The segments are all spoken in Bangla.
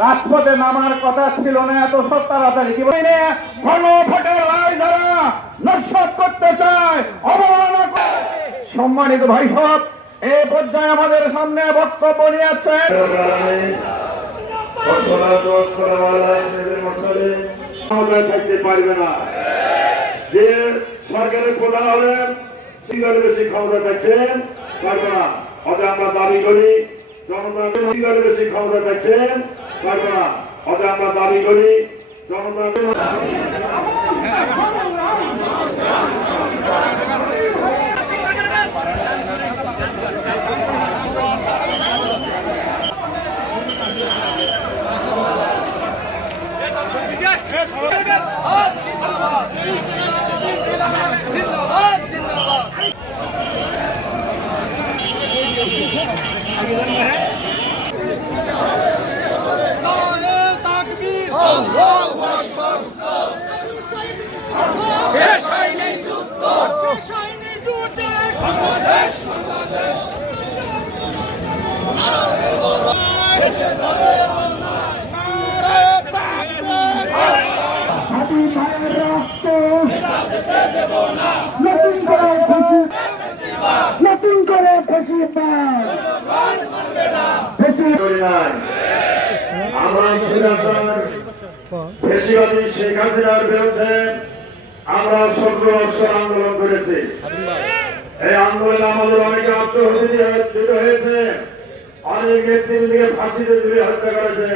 রাজপথে নামার কথা ছিল না এত তাড়াতাড়ি। কি গণভোটের রায় যারা নস্যাৎ করতে চায়, অবমাননা করে। সম্মানিত ভাই সব, এই পর্যায়ে আমাদের সামনে বক্তব্য নিয়েছেন থাকতে পারবে না। যে সরকারের প্রধান হলেন সিঙ্গারে বেশি ক্ষমতা থাকতে পারবে না। অতএব আমরা দাবি করি জনতা সিঙ্গারে বেশি ক্ষমতা থাকতে পারবে না। অতএব আমরা দাবি করি জনতা নতুন করে ফাঁসি আমরা বেশিবাদী শেখ হাসিনার বিরুদ্ধে আমরা 17 বছর আন্দোলন করেছি। এই আন্দোলনে আমাদের অনেকে আত্মহত্যা দিতে হয়েছে, অনেক নেতৃত্বকে ফাঁসিতে ঝুলিয়ে হত্যা করেছে।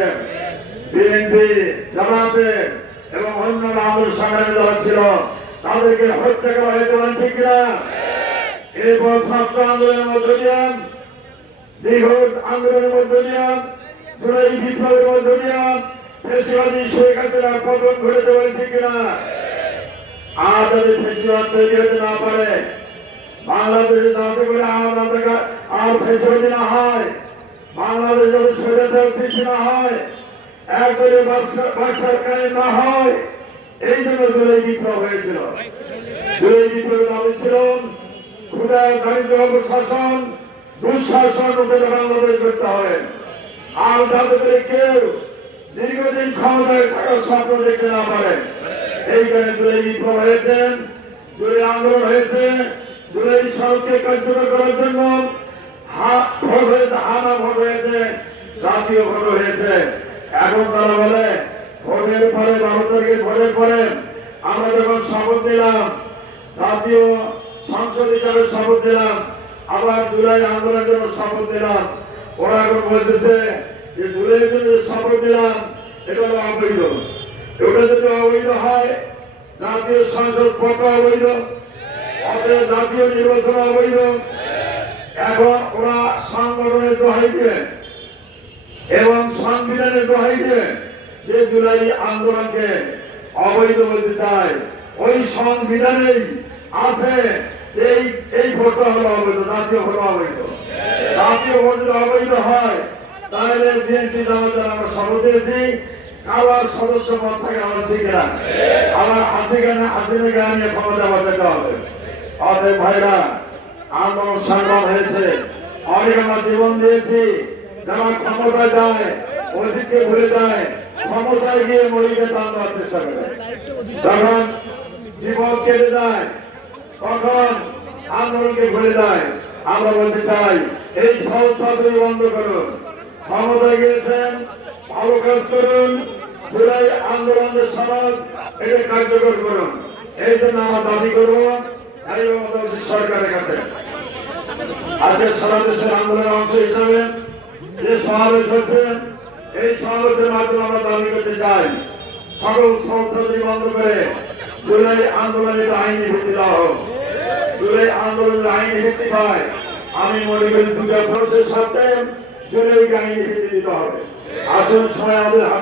বিএনপি, জামাতে এবং অন্যান্য আন্দোলন সংগ্রামী যারা ছিল তাদেরকে হত্যা করা হয়েছে, ঠিক কিনা? এরপর ছাত্র আন্দোলনের মধ্য দিয়ে, দীর্ঘ আন্দোলনের মধ্য দিয়ে, জুলাই বিপ্লবের মধ্য দিয়ে ফেসিবাদী শেখ হাসিনার পতন ঘটেছে, ঠিক কিনা? আর যদি ফেসিবাদ তৈরি হতে না পারে, বাংলাদেশে যাতে করে আর ফেসিবাদী না হয়, বাংলাদেশ যদি স্বৈরাচার সৃষ্টি না হয়, একদলীয় বাদশার কায়েম না হয়, এই জন্য জুলাই বিপ্লব হয়েছিল। জুলাই বিপ্লবের দাবি ছিল ক্ষুধায় দারিদ্র অপশাসন, দুঃশাসন উপরে বাংলাদেশ করতে হবে। আর যাতে করে কেউ দীর্ঘদিন ক্ষমতায় থাকার স্বপ্ন দেখতে না পারে, এই কারণে জুলাই বিপ্লব হয়েছে, জুলাই আন্দোলন হয়েছে। জুলাই সড়ককে কার্যকর করার জন্য ভোট হয়েছে, হানা ভোট হয়েছে, জাতীয় ভোট হয়েছে। এখন তারা বলে ভোটের পরে 12 তারিখের ভোটের পরে আমরা যখন শপথ নিলাম, জাতীয় সংসদ হিসাবে শপথ নিলাম, আবার জুলাই আন্দোলনের জন্য শপথ নিলাম, ওরা এখন বলতেছে যে জুলাইয়ের জন্য শপথ নিলাম এটা অবৈধ। ওটা যদি অবৈধ হয়, জাতীয় সংসদ পথ অবৈধ, অতএব জাতীয় নির্বাচন অবৈধ। এখন ওরা সংগঠনের দোহাই দিয়ে এবং সংবিধানের দোহাই দিয়ে যে জুলাই আন্দোলনকে অবৈধ বলতে চায়, ওই সংবিধানেই আছে এই ভোটটা হলো অবৈধ, জাতীয় ভোট অবৈধ। জাতীয় ভোট যদি অবৈধ হয়, তাহলে বিএনপি জামাতের আমরা শপথ দিয়েছি কারোর সদস্য পদ থাকে আমরা, ঠিক না? আবার হাসিনাকে আনিয়ে ক্ষমতা বাঁচাতে হবে। অতএব ভাইরা, আন্দোলন সংগ্রাম হয়েছে, অনেক আমরা জীবন দিয়েছি। যারা ক্ষমতায় যায় অতীতকে ভুলে যায়, ক্ষমতায় গিয়ে মরিকে টান দেওয়ার চেষ্টা করে। যখন জীবন কেটে যায় তখন আন্দোলনকে ভুলে যায়। আমরা বলতে চাই এই সব ছাত্রী বন্ধ করুন, ক্ষমতায় গিয়েছেন ভালো কাজ করুন, জুলাই আন্দোলনের সমাজ এটা কার্যকর করুন। এই জন্য আমরা দাবি করবো সরকারের কাছে। আজকে সারা দেশের আন্দোলনের অংশ হিসাবে যে সমাবেশ হচ্ছে, এই সমাবেশের মাধ্যমে আমরা দাবি করতে চাই সকল সংস্থাগুলি বন্ধ করে জুলাই আন্দোলনের আইনি ভিত্তি দেওয়া হোক। জুলাই আন্দোলনের আইনি ভিত্তি পায়, আমি মনে করি দুটা প্রশ্নের সাথে জুলাইকে আইনি ভিত্তি দিতে হবে। আসল সময় আমাদের হাতে।